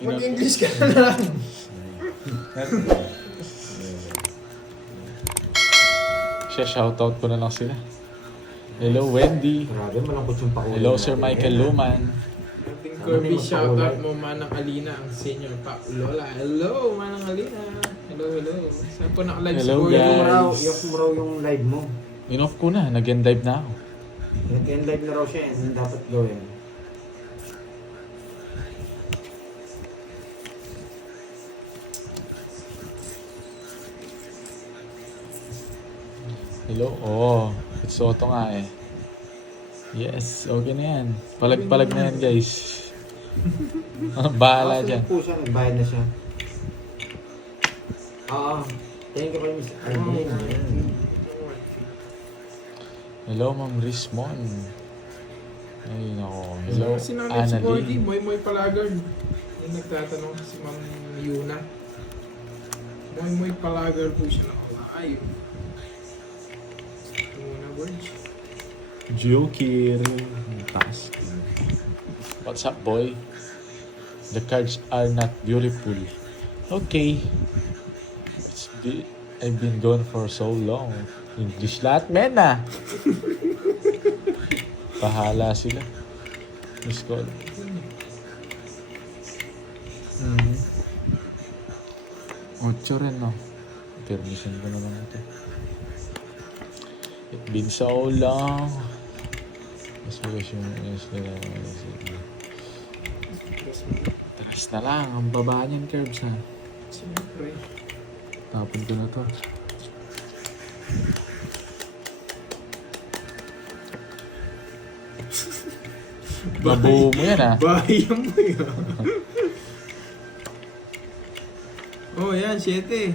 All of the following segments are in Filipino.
Mag-English ka na lang. Siya, shoutout ko na lang sila. Hello, Wendy. Grabe, malangkot yung pakulay. Hello, Sir Michael Luman. Ating Kirby, shoutout mo Manang Alina, ang senior Lola. Hello, Manang Alina. Hello, hello. Saan po naka-live si Hello, Kuya? guys. I-off mo raw yung live mo. In-off ko na, nag-end-dive na ako. Nag-end live na raw siya, hindi dapat gawin. Hello? Oh, it's Soto nga eh. Yes, okay na yan. Palag-palag na yan, guys. Bahala dyan. Po siya, nagbayad na siya. Oo. Tingin ka pa yung Miss Arlene. Hello, Ma'am Rismon. Ay, nako. Hello, Kasi namin si Cordy, Annalyn. Moy Palagard. Yung nagtatanong si Ma'am Yuna. Moy Palagard po siya nakalaay. Ito muna, Gorge. Jokir. Task. What's up, boy? The cards are not beautiful. Okay. I've been gone for so long. English lahat, men ah. Pahala sila. Miss call. Ocho rin, no? Permission ko na lang ito. It's been so long. Mas magas yung Taras na lang. Ang baba niyan, Curbs, ha? Siyempre. Tapon ko na to. Babuo mo yan, ha? Bayan mo yan. Oh, yan, 7.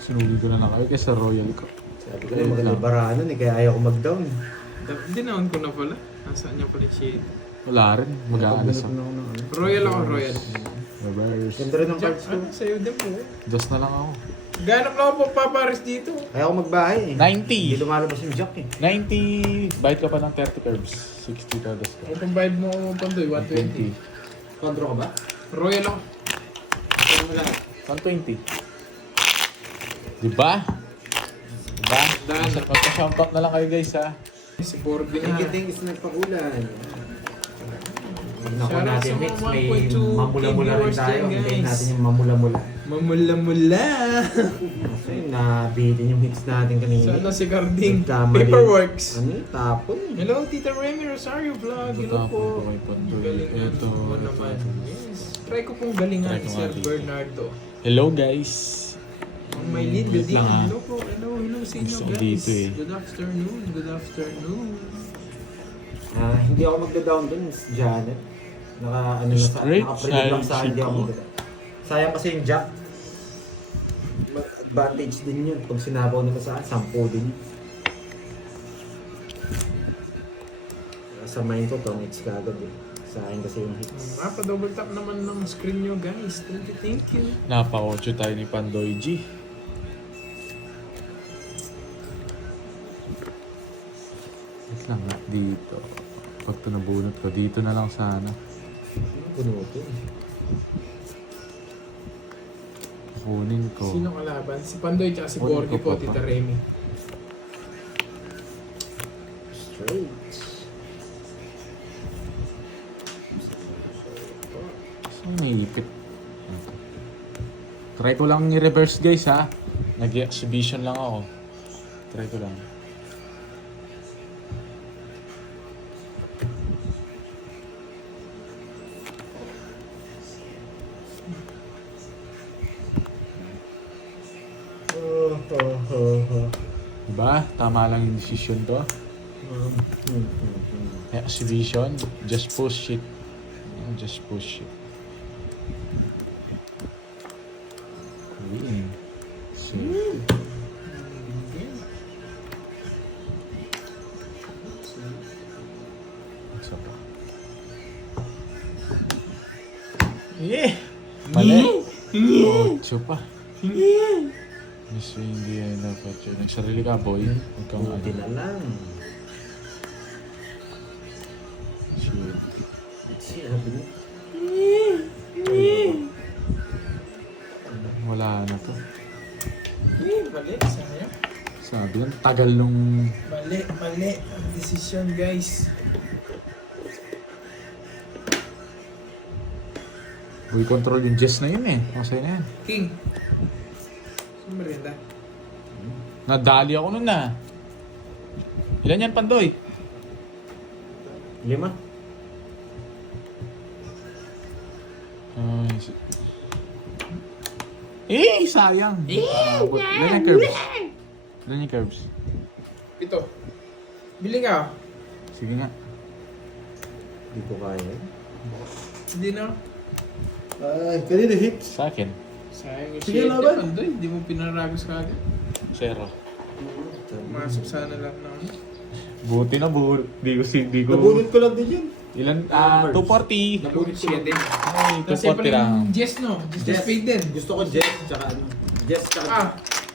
Sinugi ko na lang kayo kaysa Royal ko. Sabi ko na magandang barahanan eh, kaya ayaw ko mag-down. Hindi naman ko na pala. Nasaan niya pala 7? Wala rin. Mag-aanas ako. Royal ako, Royal. Reverse. Ganda rin ang Jack, cards ko. ano, sa'yo din po. Dos na lang ako. Ganap lang ako paparis dito. Ayaw ko magbahay eh. 90! Hindi lumalabas yung jack eh. 90! Bayad ka pa ng 30 Curbs. 60 ka dos ka. Ang pambayad mo Pandoy, 120. Kontro ka ba? Royal ako. Ano mo lahat? 120. Diba? Diba? Daan. Magpa-shoutout na lang kayo, guys, ha? Si Borby na. Thank you sa nagpakulan. Pag nakuha Shoutout natin sa mix, mga may 1.2 mamula-mula rin viewers tayo. dyan, Hintayin guys. natin yung mamula-mula. Mamula-mula. Kasi nabitin yung hits natin kanina. Sana si Carding. Nagkamali. Paperworks. Ano yun? Tapon. Hello, Tita Remy Rosario Vlog. Hello po. Tapon ko kay Pandoy. Galingan Ito. mo naman. Yes. Try ko pong galingan Try ni ko Sir nga dito. Bernardo. Hello, guys. Ang may lead, Wait good lang, ah. Hello po. Hello sa inyo, Gusto ko guys. dito, eh. Good afternoon. Good afternoon. Hindi ako magda-down dun, Miss Janet. Straight Naka-preview lang sa akin, hindi ako side magda-down. Sayang kasi yung jack. Advantage din yun. Pag sinabaw nila sa akin, 10 din. Sa mind ko, tong hits ka agad eh. Sa akin kasi yung hits. Mapa-double tap naman ng screen nyo, guys. Thank you. Napa-8 tayo ni Pandoy G. Wait lang nga, dito. Pag ito nabunot ko, dito na lang sana. Punutin. Kunin ko. Sino kalaban? Si Pandoy at si Kunin Borgie ko po, pa. Tita Remy. Straight. Saan naipit? Try ko lang i-reverse, guys, ha? Nag-exhibition lang ako. Try ko lang. Diba? Tama lang yung decision to. Exhibition. Just push it. Just push it. Win. So, isa pa. Yeah! Mali. 8 pa. Miss hindi ay dapat yun. Nagsarili ka, boy. Huwag kang Punutin na lang. Shoot. Sabi niya. Sabi yan, tagal nung... Mali ang desisyon, guys. Boy control yung Jess na yun eh. Masaya na yan. King. Saan merienda? Nadali ako nun na. Ilan yan, Pandoy? 5. Ay, sayang. Ilan yung curves? Ilan yung curves? Ito. Bili ka. Sige nga. Hindi ko kaya. Hindi na. Ay, kanina hit. Sa akin. Sayang yung Sige, shit. laban. Pandoy, hindi mo pinaragos ka agad. Zero. Masok sana lang na. Buti na buhol. Di ko. Nabunot ko lang din yan. Ilan? 240. Nabulit siya din. Ay, Kasi 240 pala lang. yung Jess, no? Jess fade din. Gusto ko Jess, tsaka ano. Jess, tsaka... Ah,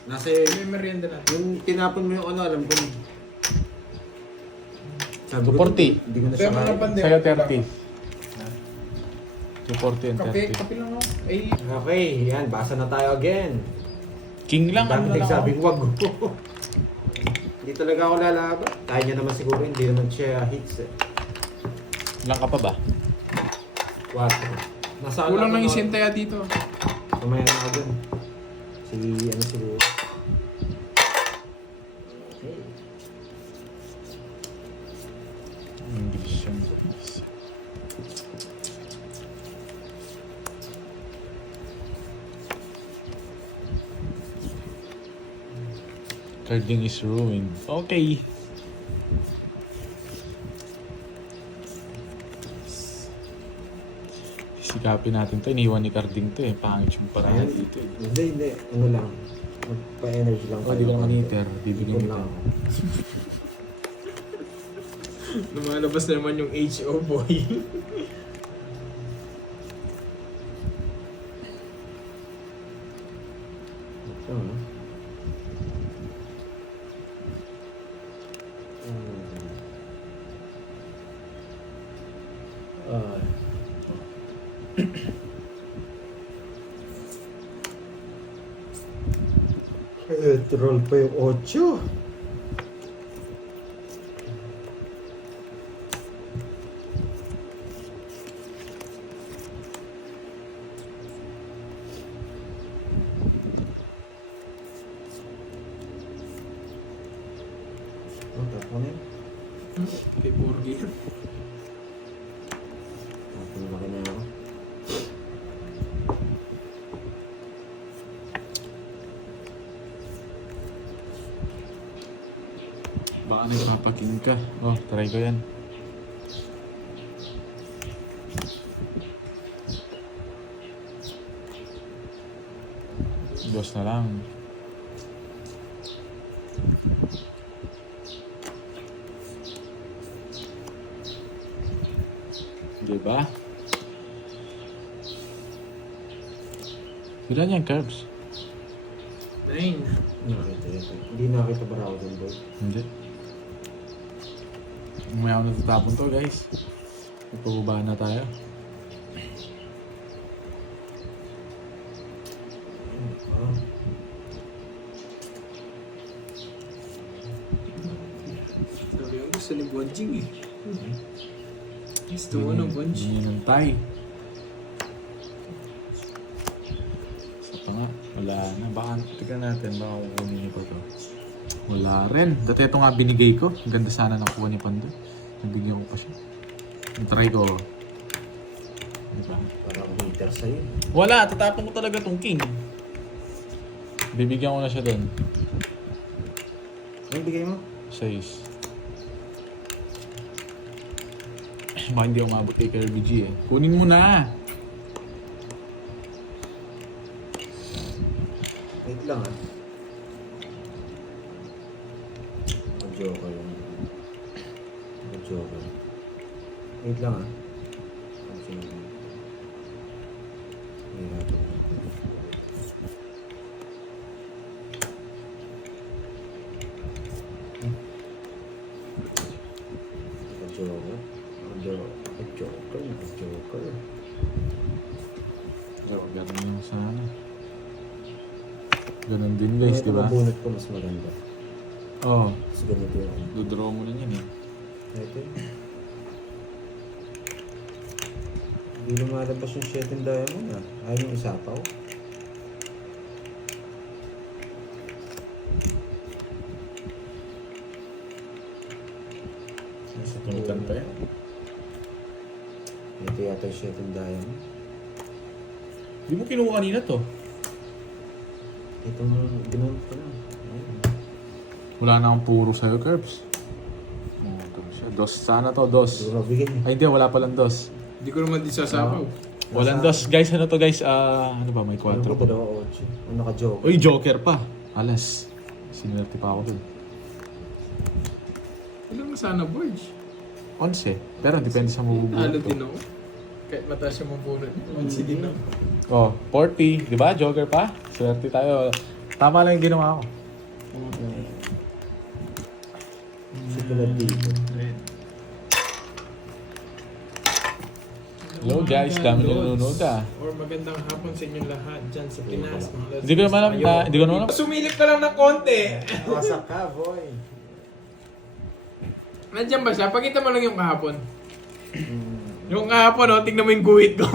Nasa... may merienda natin. Yung tinapon mo yung ano, alam ko. Sabi ko, 240. Hindi ko na Pero siya mga kaya. pande. Sa'yo 30. 240 and Kape, 30. kape lang ako. Ay, Okay, yan. Basa na tayo again. King lang. Ano Dami lang ako? nagsabing wag. Hindi talaga ako lalaban. Kaya niya naman siguro, hindi naman siya hits eh. Ilan ka pa ba? 4. Nasa kulang lang yung sentaya dito. Kamaya na ako dun. Si ano siguro. Okay. English yun. Carding is ruined. Okay. Sikapin natin to. Iniwan ni Carding to eh. Pangit yung paraan Ayan. dito eh. Hindi. Ano lang. Magpa-energy lang Oh, di ko naman heater. Bibigyan Ipon kita. lang. Lumalabas na naman yung HO boy. Ito, no? Ah. Troll pa yung 8. Oh, tapos na yun. Kay Porgy. Tapos na laki na ako. Baka nagpapaking ka. Oh, try ko yan. Dos na lang. Diba? Ilan yung curves? 9. Nakita ito. Hindi nakita ba ako dun, boy? Hindi. Umaya ako natatapon to, guys. Ipababa na tayo. Ah. Sabi ko, gusto ni Bonjing eh. Gusto mo ng Bonj. Hinintay. Ito nga, wala na. Baka, tignan natin, baka kukunin ko to. Wala rin. Dati ito nga binigay ko. Ang ganda sana nakuha ni Pando. Nabigyan ko pa siya. Try ko. Diba? Parang meter sa'yo. Wala, tatapon ko talaga tong king. Bibigyan ko na siya doon. Ano bigay mo? 6. Baka hindi ako mabot kay Kirby G eh. Kunin mo na! Wait lang ah. Joker lang. Joker. Wait lang ah. Hirap. Joker. Joker. Joker na yung sana. Ganun din guys, di ba? Mabunot ko mas maganda. Oo. Tapos ganito yun. Dodraw mo na yan eh. Ito yun. Hindi lumalabas yung 7 diamond ah. Ayaw yung isapaw. Tunutan pa yan. Ito yata yung 7 diamond. Di mo kinuha kanina to. Itong ginamit ko na. Ayun. Wala na akong puro sa'yo, Curbs. Oh, ito siya. Dos. Sana to, dos. Siguro bigyan niya. Ay, hindi. Wala palang dos. Hindi ko naman di sasapaw. Walang dos. Guys, ano to, guys? Ano ba? May 4 Ano pa. ba? 2-8. Ano naka-joke? Uy, Joker pa. Alas. Sinerte pa ako dun. Ilang na sana, boys? 11. Pero depende sa mabubuhat Halo ko. din ako. Kahit mataas yung mabunod. Mansi din ako. Oh, 40. Di ba? Joker pa. Swerte tayo. Tama lang yung ginawa ko. Susunod dito. Hello guys, dami nyo nanonood ah. Or magandang hapon sa inyong lahat dyan sa Pinas. Mga lods. Hindi ko naman alam na, hindi ko naman alam. Sumilip ka lang ng konti. Wasak ka, boy. Nandiyan ba siya? Pakita mo lang yung kahapon. Yung kahapon, oh, tingnan mo yung guhit ko.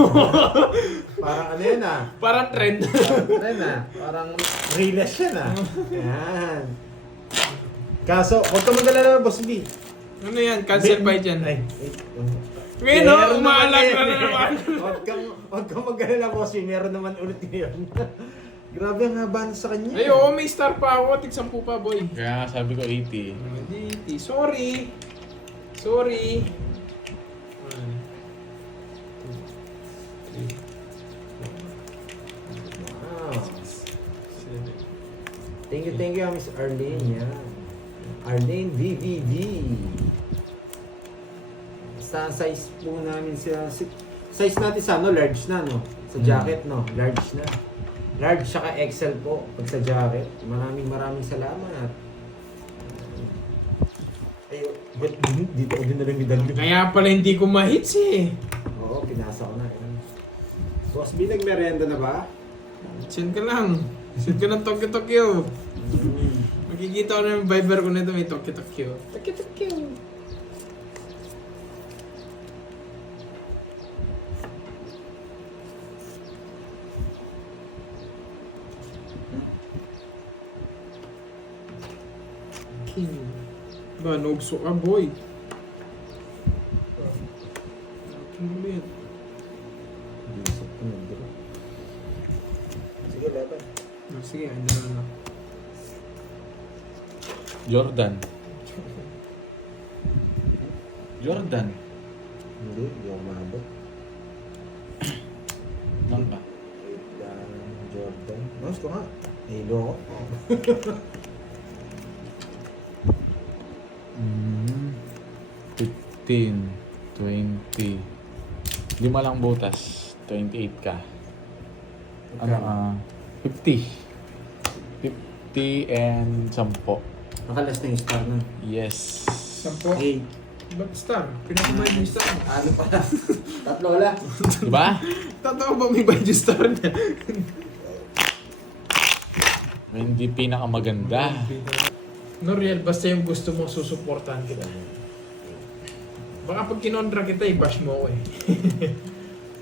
Parang ano yun ah. Parang trend. Parang na. Parang realize yan ah. Yan. Kaso, huwag ka mag-alala, Boss B. Ano yan? Cancel pa dyan. Ay, Ngayon, no? meron Umaalag naman na naman. Huwag kang mag-alala, Boss B. Meron naman ulit ngayon. Grabe ang haba sa kanya. Ay, oo, may star pa ako. Tig-10 pa, boy. Kaya nga sabi ko 80. Hindi. Sorry. Sorry. 1, 2, 3, 4, Wow. 7. Thank you, Miss Arlene. Yan. Arlene VVV. Sa size po namin size natin sa large na, no? Sa jacket, no? Large na. Large saka XL po pag sa jacket. Maraming salamat. Ay, but dito ko din na rin medalyo. Kaya pala hindi ko ma-hits eh. Oo, pinasa ko na. Yan. Boss B, nagmerienda na ba? Send ka lang. Send ka ng Tokyo. Makikita ko na yung Viber ko nito, may Tokyo. Tokyo. King. Ba, nugso ka, boy. King ulit. Isip ko na dito. Sige, laban. Sige, andun na. Jordan. Jordan. Hindi ako mahabot. Mangka. Jordan. Mas ko nga. Hilo ko. 15, 20. 5 lang butas. 28 ka. Ano, 50. 50 and 10. Nakalas na yung star nun. Yes. 10. 8. Ba't star? Pinakabayad yung star. Ano pa? Tatlo wala. Diba? Totoo ba may bayad yung star niya? Hindi pinakamaganda. No, real, basta yung gusto mo, susuportahan kita. Baka pag kinondra kita, i-bash mo ako eh.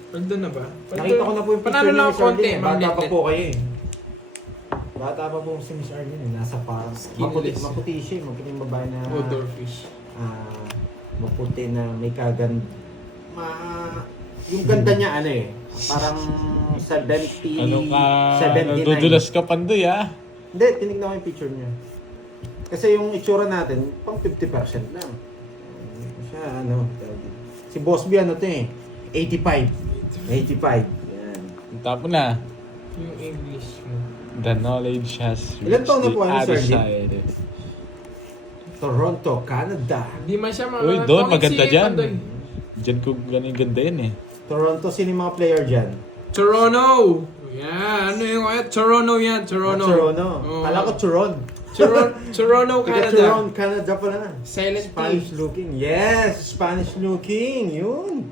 Pag doon na ba? Nakita ko na po yung picture Panalo ni lang Miss konti, Arlene. Ma'am Bata pa Letlet. po kayo eh. Bata pa po si Miss Arlene eh. Nasa parang Skinless. maputi siya eh. Maputi yung babae na Odor fish. maputi na may kaganda. Yung ganda niya ano eh. Parang 70. Ano ka? 79. Nadudulas ka pandoy ah. Hindi, tinignan ko yung picture niya. Kasi yung itsura natin, pang 50% lang. Siya, ano, si Boss B, ano to eh, 85. 85. Yan. Tapos na. Yung English mo. The knowledge has Ilan taon na po, ano, other Sir? side. Toronto, Canada. Hindi man siya mga... Uy, doon, Bakit maganda si dyan. Pandoy? Diyan ko ganun ganda yun eh. Toronto, sino yung mga player dyan? Toronto! Yan, ano yung kaya? Toronto yan, Toronto. Toronto. Oo. Kala ko Toron. Toronto, Taga Canada. Toronto, Canada pala na. Silent Spanish T. looking. Yes, Spanish looking. Yun.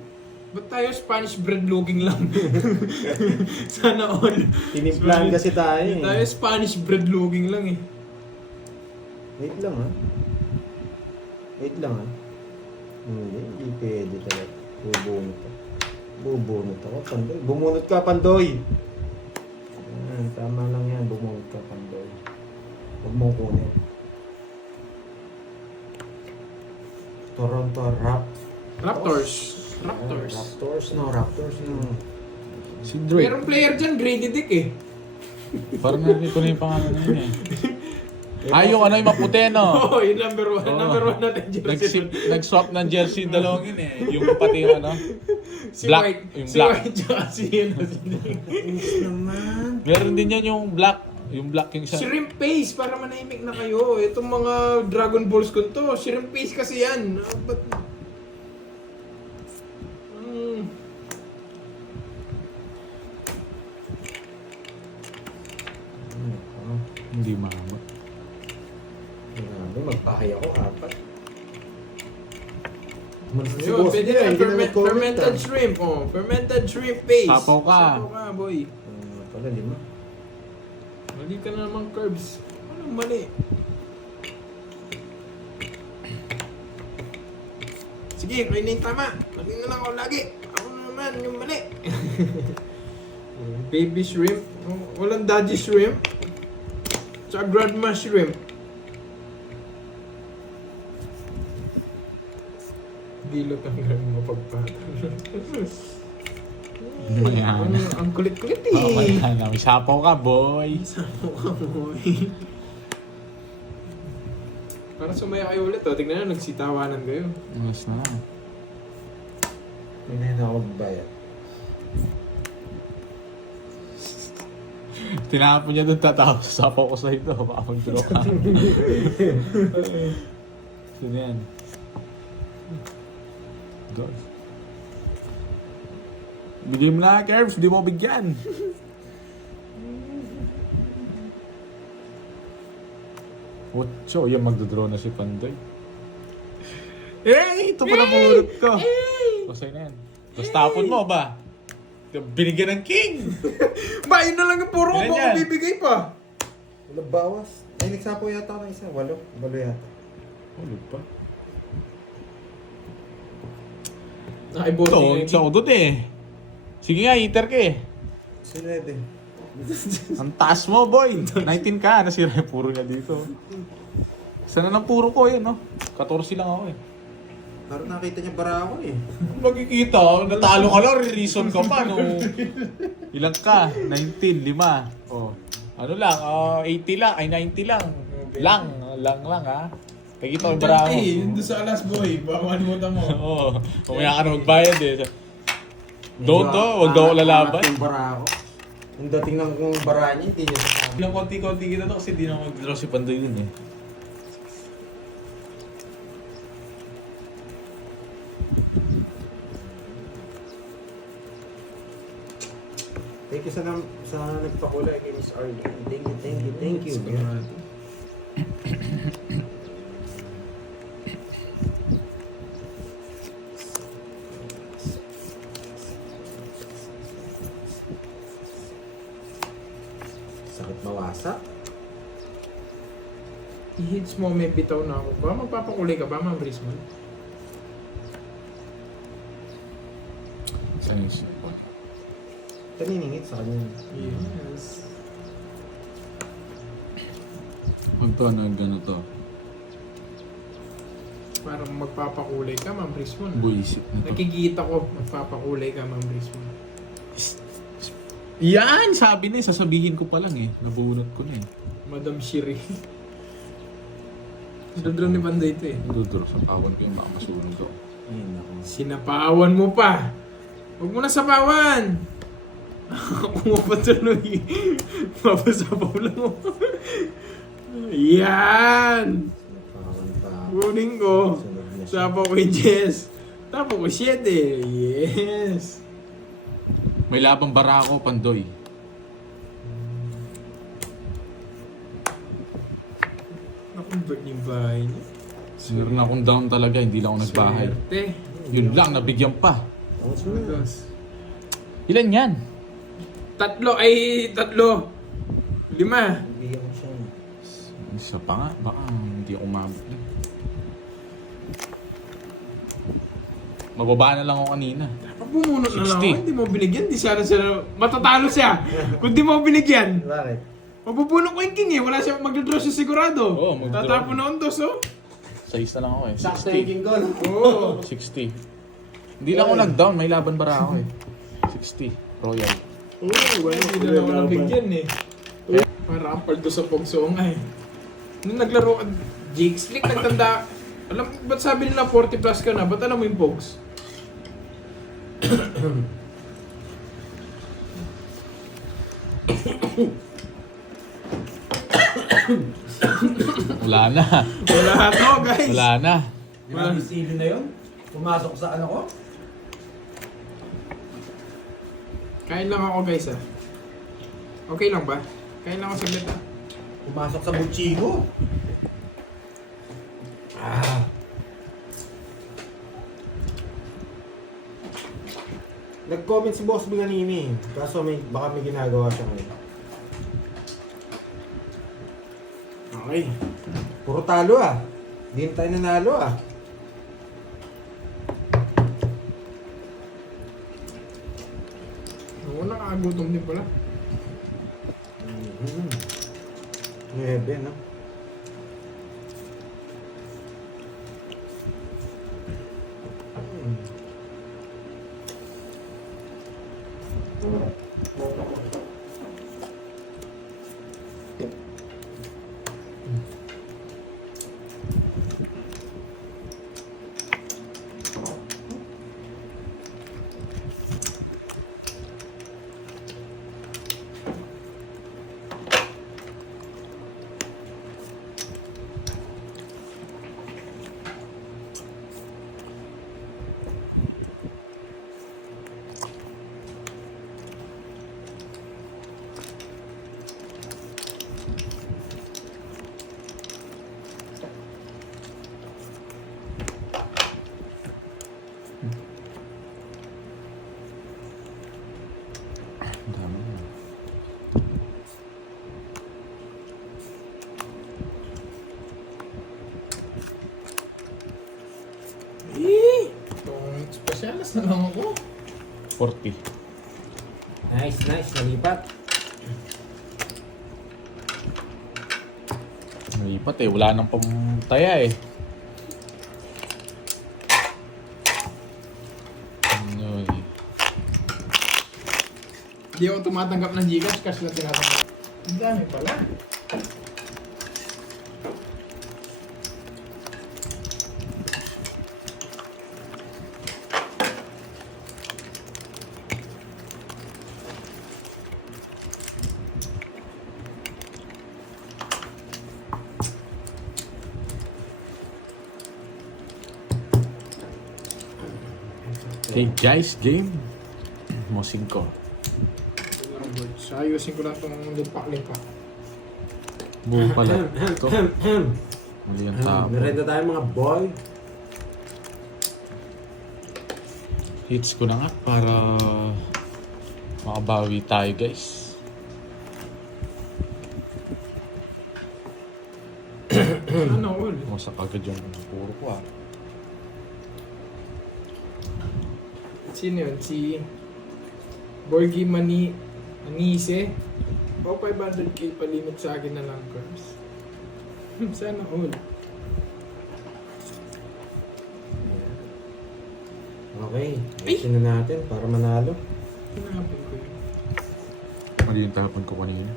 Ba't tayo Spanish bread looking lang? Sana all. Tinimplan kasi tayo Tayo eh. Spanish bread looking lang eh. Wait lang ha. Wait lang ha. Hindi pwede talaga. Bubunot ako, Pandoy. Bumunot ka, Pandoy! Tama lang yan, bumunot ka, Pandoy. Huwag mong kunin. Toronto Raptors. Raptors no. Si Drake. Merong player dyan, Grady Dick eh. Parang narinig ko na yung pangalan na yun eh. Yung ano yung maputi, no? Oo, yung number 1. Oo. Number 1 natin jersey. Nag-swap ng jersey yung dalawang yun eh. Yung pati yung ano. Si black, White. yung Si black. White tsaka si ano. Inis naman. Meron din yan yung black. Yung black yung isa. Shrimp Pace, para manahimik na kayo. Itong mga Dragon Balls ko to, Shrimp Pace kasi yan. Ba't... Hindi mahaba. Grabe, magbahay ako apat. Yun, pwede na. Fermented shrimp. Oh, fermented shrimp paste. Sapaw ka. Sapaw ka, boy. Pala, 5. Mali ka na naman, Curbs. Anong mali? Sige, kayo na yung tama. Mali na lang ako lagi. Ako na naman yung mali. Baby shrimp. Oh, walang daddy shrimp. Tsaka grandma shrimp. Dilot ang gawin mo pagpatol. Mayan. Ang kulit-kulit eh. Oh, mayan. May sapaw ka, boy. Sapo ka, boy. Para sumaya kayo ulit, oh. Tignan nyo, nagsitawanan kayo. Mas na. Hindi na ako magbayad. Tinapon niya doon tatawa sa sapaw ko sa ito. Baka mag-draw ka. So yan. God. Bigyan mo na, Kerbs. Di mo bigyan. Otso, yan magdodraw na si Pandoy. Ito pala bulot ko. Pasay na yan. Tapos tapon mo ba? Binigyan ng king. Ba, yun na lang yung puro Ilan ko yan? bibigay pa. Wala bawas. Ay, nagsapo yata ako ng isa. 8. 8 yata. Ulit pa. Nakaibote Ito, nga sa udot eh. Sige nga, hitter ka eh. Si 9. Ang taas mo, boy. 19 ka. Nasira yung puro niya dito. Sana ng puro ko yun, no? 14 lang ako eh. Parang nakita niya bara ako eh. Magkikita, natalo ka lang, re-reason ka pa, no? Ilang ka? 19, 5. Oh. Ano lang, 80 lang, ay 90 lang. Lang, ha? Kikita ko yung bara ako. Yun doon sa alas, boy. Baka manimutan mo. Oo. Umaya ka na magbayad eh. Don't huwag daw ako lalaban. Yung bara ako. Yung dating ng bara niya, hindi niya sa Ilang konti-konti kita to kasi di na mag-draw si Pandoy yun eh. Thank you sa nagpakulay kay Miss Arlene. Thank you. Sakit mawasak. I-hits mo, may bitaw na ako. Ba, magpapakulay ka ba, Ma'am Brisman? Sayos. Taniningit sa kanya. Yes. Gano to? Parang magpapakulay ka, Ma'am Brisman. Buisit na to. Nakikita ko, magpapakulay ka, Ma'am Brisman. Yan! Sabi na eh, sasabihin ko pa lang eh. Nabunot ko na eh. Madam Shiri. Dodron ni Panday ito eh. Duduro sa pawan ko yung baka masunod ko. Ayun ako. Sinapawan mo pa. Huwag mo na sapawan. Ako mo pa tuloy. Mapasapaw lang mo. Yan! Napawan pa. Kunin ko. Sunod na siya. Sapaw ko yung Jess. Tapo ko 7. Yes. May labang bara ako, Pandoy. Nakumbert niyo yung bahay niya. Meron akong down talaga, hindi lang ako nagbahay. Swerte. Yun lang, nabigyan pa. Ang sunod. Ilan yan? 3. 5. Bigyan ko siya. Isa pa nga, baka Hindi ako umabot. Mababa na lang ako kanina. Pag bumunot na lang 60. ako, hindi mo binigyan, di sana sila matatalo siya. Kung di mo binigyan, Bakit? mabubuno ko yung king eh. Wala siya magdodraw siya sigurado. Oo, magdodraw. Tatapon na on dos, oh. Size na lang ako eh. Sakto 60. yung king ko, no? Oo. 60. Hindi lang ako nag-down. May laban bara ako eh. 60. Royal. Hindi na ako nabigyan eh. Para Ampaldo sa Pogso nga eh. Nung naglaro ka, Jigs, Nick, nagtanda. Alam, ba't sabi nila 40 plus ka na? Ba't alam mo yung Pogs? Wala na. Wala to, guys. Wala na. Di ba yung sili na yun? Pumasok sa ano ko? Kain lang ako, guys ah. Okay lang ba? Kain lang ako saglit ah. Pumasok sa buchigo. Ah. Nag-comment si Boss B kanina eh. Kaso baka may ginagawa siya ngayon. Okay. Puro talo ah. Hindi tayo nanalo ah. Oo, nakakagutom din pala. 9, no? Ang dami na. Itong specialis na lang ako. 40. Nice, nice. Nalipat. Nalipat eh. Wala nang pamtaya eh. Ano eh. Hindi ako tumatanggap ng Gcash, cash lang tinatanggap. Ang dami pala. Okay guys, game. Mo 5. Ayusin ko lang itong limpak-limpak. Buo pala. Ito. Mali ang tao. Merenda tayo mga boy. Hits ko na nga para makabawi tayo guys. Ano all? Masak agad yung puro ko ah. Sino yun? Si Borgie Anise. O 500k palimit sa akin na lang, Carbs. Sana all. Okay. Ayusin na natin para manalo. Hinapin ko yun. Mali yung tapon ko kanina.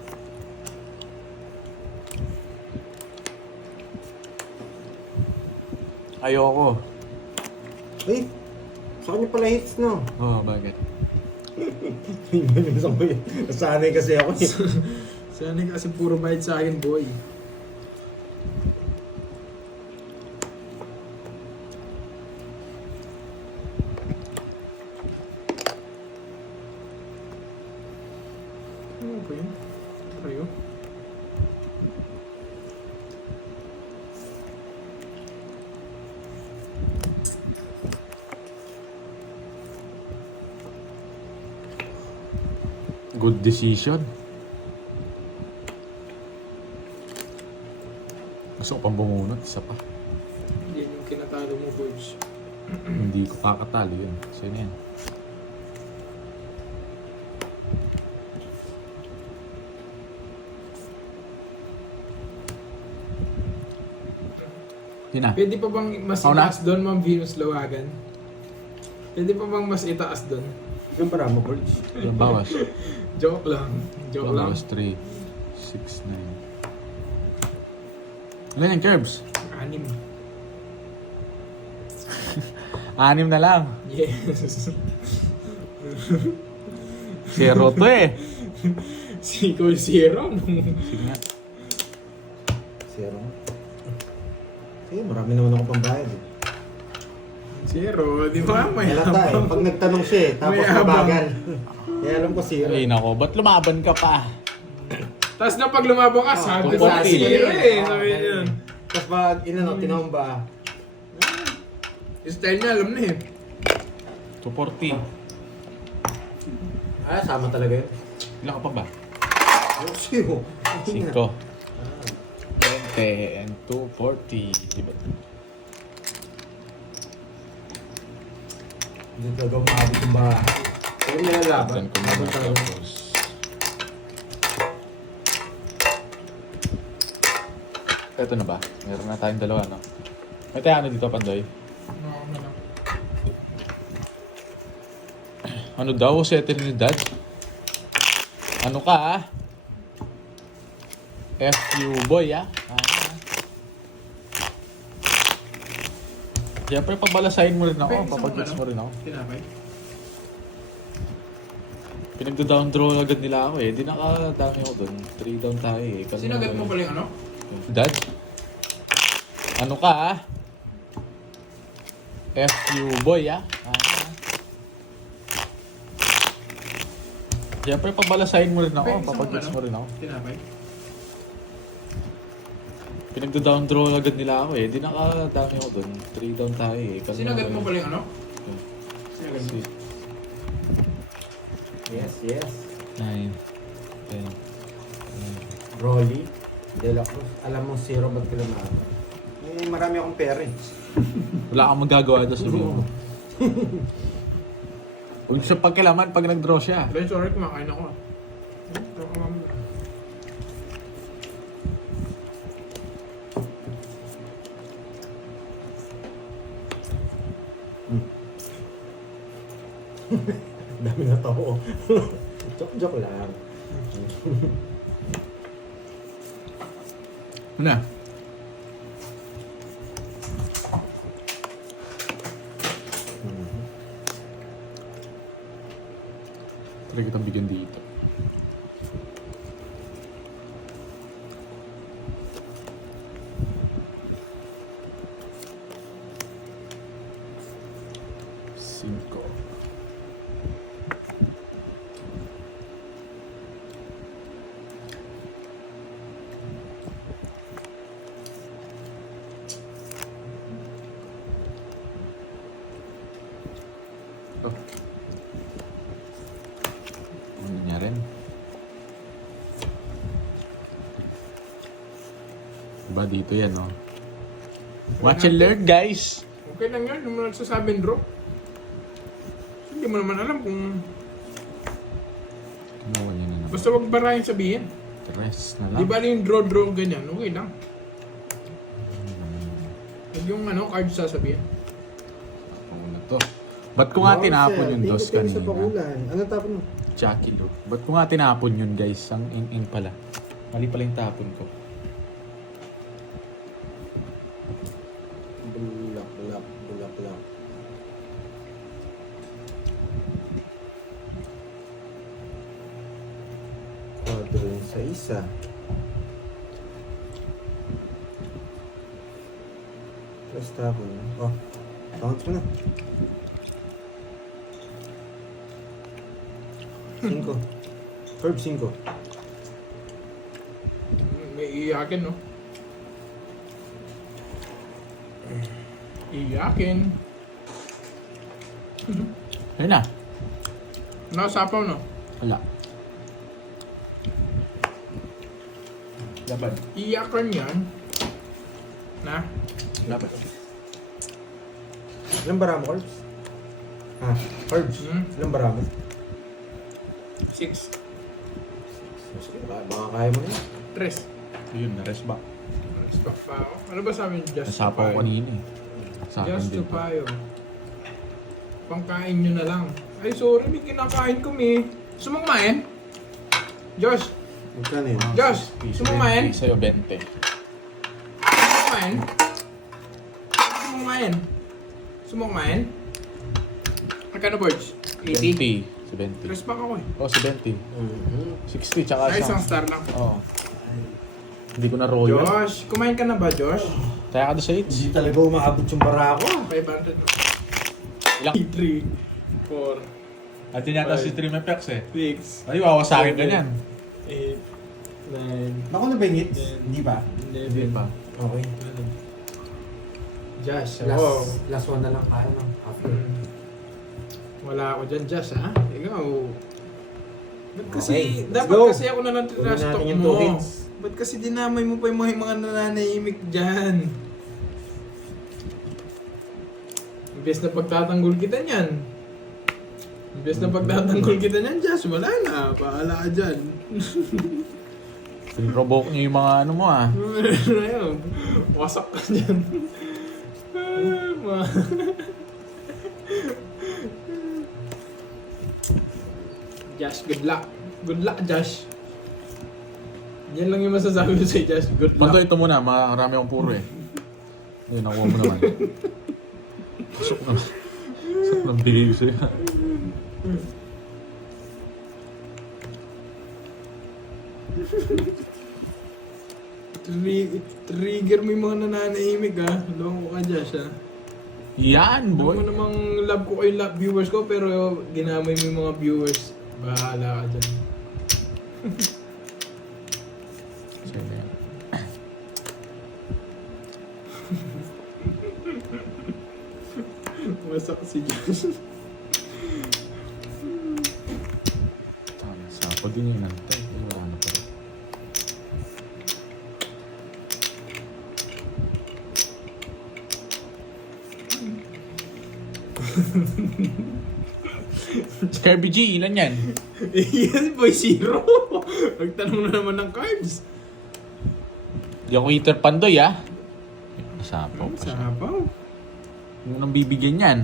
Ayoko. Ay! Sa kanya pala hits, no? Oh, bakit? Nasanay kasi ako eh. Sana kasi puro bayad sa akin, boy. Ano ba yun? Tayo? Good decision. Gusto ko pang bumunot, isa pa. Yan yung kinatalo mo, George. Hindi ko kakatalo yun. So yun yan. Yun na. Pwede pa bang mas Ako na? itaas doon, Ma'am Venus Lawagan? Pwede pa bang mas itaas doon? Yung para mo, George. Yung bawas. Joke lang. Joke lang. Bawas 3, 6, 9. Ilan yung curves? 6. 6 na lang. Yes. 0 to eh. Si Cole Zero. Sige nga. Zero. Sige, marami naman ako pambayad eh. Zero, di ba? May Halata eh. Pag nagtanong siya eh, tapos May habang. mabagal. Kaya alam ko zero. Ay nako, ba't lumaban ka pa? Tapos na pag lumabang ka, sabi ko tuporti. zero eh. Sabi niya. Tapos pag inano, tinomba. Yung style niya, alam na eh. 240. Ah, sama talaga yun. Ilan ka pa ba? Oh, zero. 5. 20 and 240. Diba? Hindi talaga umabot yung bahay. Pero nilalaban. Tignan ko muna tapos. Ito na ba? Meron na tayong dalawa, no? May tayo ano dito, Pandoy? No, lang. Ano daw? Eternidad? Ano ka, ah? FU boy, ah? Siyempre, pabalasahin mo rin ako. Isang Papag-gets ano? mo rin ako. Tinapay. Pinagda-down draw agad nila ako eh. Di nakadami ako dun. 3 down tayo eh. Sinagat mo pala yung ano? Dad? Ano ka, ah? FU boy, ah? Siyempre, pabalasahin mo rin ako. Isang Papag-gets ano? mo rin ako. Tinapay. Pinagda-down draw agad nila ako eh. Di nakadami ako dun. 3 down tayo eh. Sinagat mo pala yung ano? Sinagat mo. 6, Yes, yes. 9, 10, Rolly, De La Cruz. Alam mo zero, ba't ka lumaban? Eh, marami akong pera eh. Wala kang magagawa doon sa video. Huwag siya pagkilaman pag nag-draw siya. Pero sorry, kumakain ako. Ito ka mami. Dami na tao. Joke lang. Ano na? Try kitang bigyan dito. Cinco. Oh. Ano niya rin? Diba dito yan, no? Watch and learn, guys! Okay lang yun, yung mga nagsasabing draw. Hindi mo naman alam kung... Ginawa niya na naman. Basta wag barahin sabihin. Tres na lang. Di ba yung draw ganyan, okay lang. Huwag yung ano, card sasabihin. Ako na to. Ba't ko nga tinapon yung dos Sa kanina? pakulay. Ano tapon mo? Jackie Lou. Ba't ko nga tinapon yun, guys? Ang in pala. Mali pala yung tapon ko. Bulak. Quadro yung sa isa. Tapos tapon. Oh, count mo na. 5. Curve 5. May iyakin, no? Iyakin. Ayun na. Nakasapaw, no? Wala. Laban. Iyakan yan. Na? Dapat. Ilang bara mo, Corbs? Ha? Corbs? Hmm? Ilang bara mo? 6. Sige, baka kaya mo na yun. 3. Yun, na-rest back. Stock pa ako. Ano ba sabi niyo? Just Nasapaw ko kanina eh. Sa akin Just din. Chupayo. Pangkain nyo na lang. Ay, sorry, may kinakain kami. Sumamain? Josh, Magkano yun? Josh, sumamain? Sa'yo, 20. Sumamain? Sumamain? Sumamain? Magkano, Borge? 80? 70. Respect ako eh. Oh, 70. Mhm. 60, tsaka Ay, isang isang. star lang. Oo. Hindi ko na royal. Josh, kumain ka na ba, Josh? Kaya ka doon sa hits. Hindi talaga umaabot yung bara ko. 500 na. Ilang? 3, 4, At yun yata si Stream Effects eh. 6, Ay, wawasakin ka niyan. 8, 9, Naku na ba yung hits? Ten. Hindi pa. 11. pa. Okay. Josh, ako. Last one na lang kaya no? After. Wala ako dyan, Josh, ha? Ikaw. Ba't kasi, Okay, let's dapat go. kasi ako na lang Kunin trash talk natin yung mo. 2 hits. Ba't kasi dinamay mo pa yung mga nananahimik dyan? Imbes na pagtatanggol kita niyan. Imbes na pagtatanggol kita niyan, Josh, wala na. Bahala ka dyan. Provoke niyo yung mga ano mo ah. Ayun, wasak ka dyan. Josh, good luck. Good luck, Josh. Yan lang yung masasabi ko sa'yo, Josh. Good luck. Manto, ito muna. Marami akong puro eh. Yun, nakuha mo naman. Pasok na. Pasok na bigay ko sa'yo. Trigger mo yung mga nananahimik ha. Loko ka, Josh ha. Yan, Boy. boy. Ano namang love ko kayo viewers ko, pero ginamay mo yung mga viewers. Bahala ka dyan. Sa'yo na yan. Wasak si Josh. Tama, sapo din yun. Antay. Wala na pala. Kirby G, ilan yan? Yan, boy, 0. Nagtanong na naman ng cards. Di ako eater pandoy ah. Nasapaw pa siya. Sabaw. Kung nang bibigyan yan.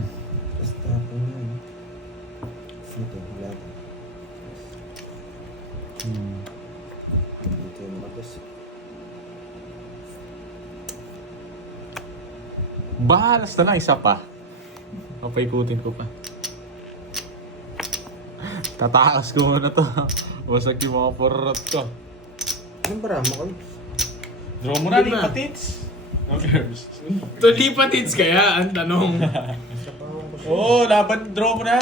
Basta ako yun. Ito, wala. Dito yung matas. Bahalas na lang, isa pa. Papaikutin ko pa. Tatakas ko muna to. Basag yung mga porrot ko. Anong bara mo, Corbs? Draw mo na, na, lipat lipatits. Okay. To lipatits kaya, ang tanong. Isa pa akong gusto. Oo, laban, draw mo na.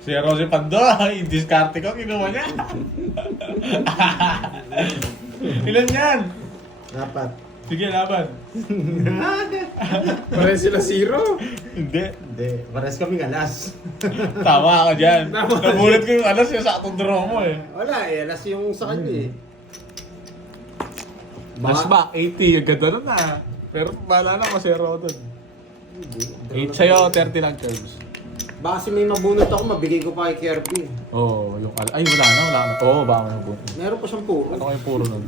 Si Rosy Pando, yung diskarte ko, kinuha niya. Ilan yan? 4. Sige, laban. Pare sila 0. Hindi. Hindi, pares kami alas. Tama ka dyan. Tama. Nagulat ko yung alas yung saktong draw mo eh. Wala eh, alas yung sa kanya eh. Last back, 80. Ang ganda nun ah. Pero bahala na, masero ko dun. 8 sa'yo, 30 lang curves. Baka kasi may mabunot ako, mabigay ko pa kay Kirby. Oo, yung ay wala na. Oo, baka may nabunod. Meron pa siyang puro. Ano kayong puro nun?